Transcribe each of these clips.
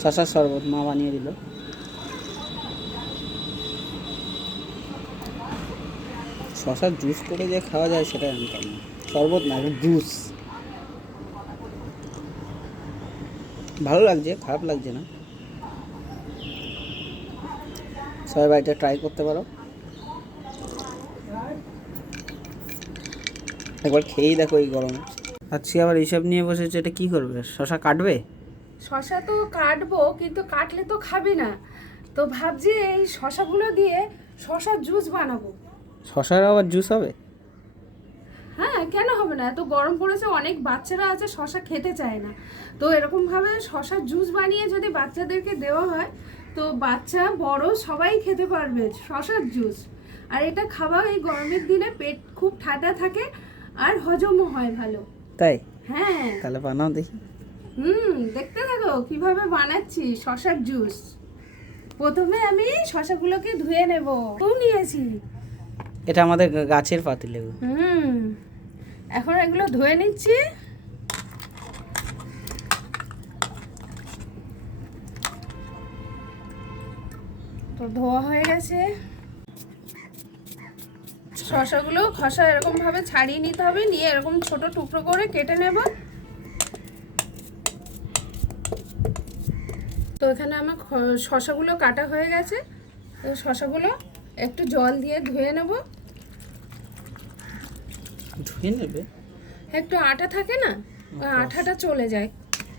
শশার শরবত মা বানিয়ে দিল। শশার জুস করে যে খাওয়া যায় সেটা জানতাম না। শরবত না, জুস। ভালো লাগছে, খারাপ লাগছে না। সবাই বাড়িতে ট্রাই করতে পারো, একবার খেয়েই দেখো এই গরমে। আজকে আবার এইসব নিয়ে বসেছে, এটা কি করবে? শশা কাটবে? শশা তো কাটবো, কিন্তু কাটলে তো খাবি না। তো ভাবছি এই শশাগুলো দিয়ে শশার জুস বানাবো। শশার আবার জুস হবে? হ্যাঁ, কেন হবে না? এত গরম পড়েছে, অনেক বাচ্চারা আছে শশা খেতে চায় না। তো এরকমভাবে শশার জুস বানিয়ে যদি বাচ্চাদেরকে দেওয়া হয়, তো বাচ্চা বড় সবাই খেতে পারবে শশার জুস। আর এটা খাওয়া এই গরমের দিনে পেট খুব ঠান্ডা থাকে, আর হজমও হয় ভালো। তাই? হ্যাঁ। তাহলে বানাও দেখি। দেখতে থাকো কিভাবে বানাচ্ছি শশার জুস। প্রথমে আমি শশাগুলোকে ধুয়ে নেব। নিয়েছি। এটা আমাদের গাছের পাতিলেবু। এখন এগুলো ধুয়ে নিচ্ছি। তো ধোয়া হয়ে গেছে। শশাগুলো খোসা এরকম ভাবে ছাড়িয়ে নিতে হবে, নিয়ে এরকম ছোট টুকরো করে কেটে নেব। তো এখানে আমার শশাগুলো কাটা হয়ে গেছে। তো শশাগুলো একটু জল দিয়ে ধুয়ে নেব। ধুয়ে নেবে? একটু আটা থাকে না, ওই আঠাটা চলে যায়।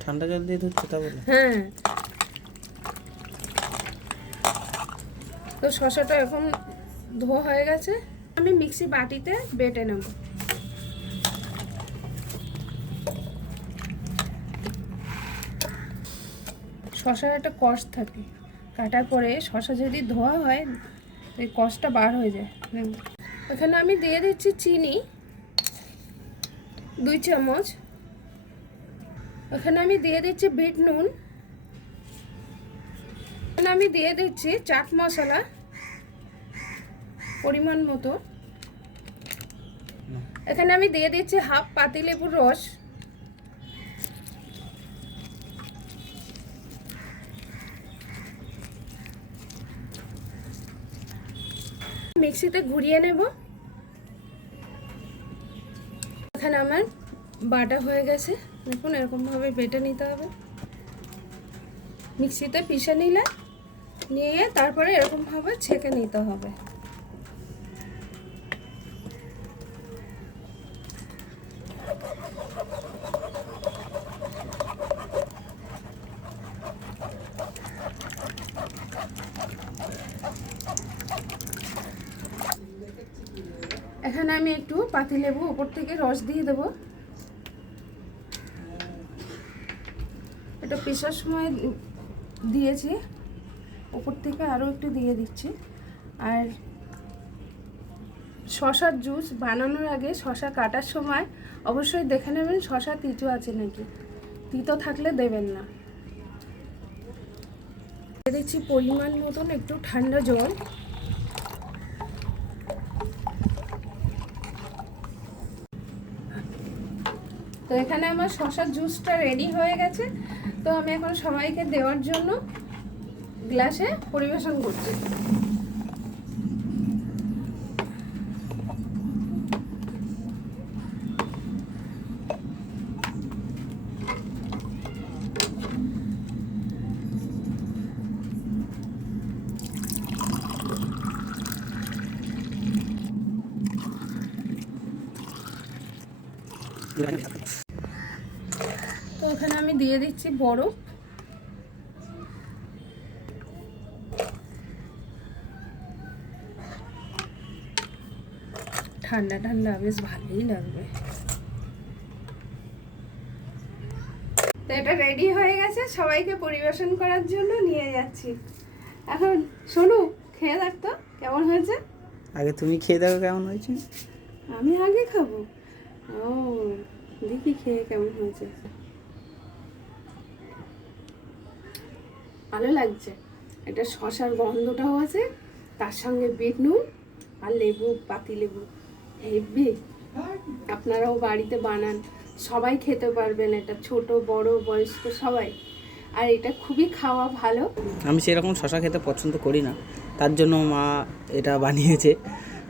ঠান্ডা জল দিয়ে ধুচ্ছে তা বলে? হ্যাঁ। তো শশাটা এখন ধোয়া হয়ে গেছে। আমি মিক্সি বাটিতে বেটে নেব। শশার একটা কষ থাকে, কাটার পরে শশা যদি ধোয়া হয় এই কষটা বার হয়ে যায়। এখানে আমি দিয়ে দিচ্ছি চিনি 2 চামচ। এখানে আমি দিয়ে দিচ্ছি বিট নুন। এখানে আমি দিয়ে দিচ্ছি চাট মশলা পরিমাণ মতো। এখানে আমি দিয়ে দিচ্ছি হাফ পাতিলেবুর রস। মিক্সিতে ঘুরিয়ে নেব। এখানে আমার বাটা হয়ে গেছে, দেখুন এরকম ভাবে বেটে নিতে হবে। মিক্সিতে পিষে নিয়ে তারপরে এরকম ভাবে ছেঁকে নিতে হবে। এখানে আমি একটু পাতিলেবু উপর থেকে রস দিয়ে দেব। এটা পিষার সময় দিয়েছি, উপর থেকে আরও একটু দিয়ে দিচ্ছি। আর শশার জুস বানানোর আগে শশা কাটার সময় অবশ্যই দেখে নেবেন শশা তিতো আছে নাকি। তিতো থাকলে দেবেন না। দিয়ে দিচ্ছি পরিমাণ মতন একটু ঠান্ডা জল। তো এখানে আমার শশার জুসটা রেডি হয়ে গেছে। তো আমি এখন সবাইকে দেওয়ার জন্য গ্লাসে পরিবেশন করছি। তো এখানে আমি দিয়ে দিচ্ছি বরফ। ঠান্ডা ঠান্ডা বেশ ভালোই লাগবে। তো এটা রেডি হয়ে গেছে, সবাইকে পরিবেশন করার জন্য নিয়ে যাচ্ছি। এখন শোনো, খেয়ে দেখতো কেমন হয়েছে। আগে তুমি খেয়ে দেখো কেমন হয়েছে। আমি আগে খাবো? ও, দেখি খেয়ে কেমন হয়েছে। ভালো লাগছে। এটা শশার গন্ধটাও আছে, তার সঙ্গে বিট নুন আর লেবু, পাতিলেবু, হেভি। আপনারাও বাড়িতে বানান, সবাই খেতে পারবেন এটা, ছোট বড় বয়স্ক সবাই। আর এটা খুবই খাওয়া ভালো। আমি সেরকম শশা খেতে পছন্দ করি না, তার জন্য মা এটা বানিয়েছে।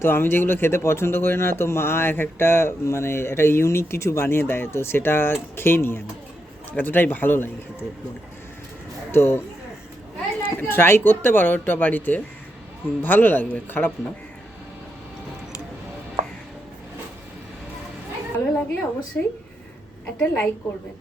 তো আমি যেগুলো খেতে পছন্দ করি না, তো মা একটা মানে একটা ইউনিক কিছু বানিয়ে দেয়, তো সেটা খেয়ে নিই আমি, এতটাই ভালো লাগে খেতে বলে। তো ট্রাই করতে পারো ওটা বাড়িতে, ভালো লাগবে, খারাপ না। ভালো লাগলে অবশ্যই একটা লাইক করবেন।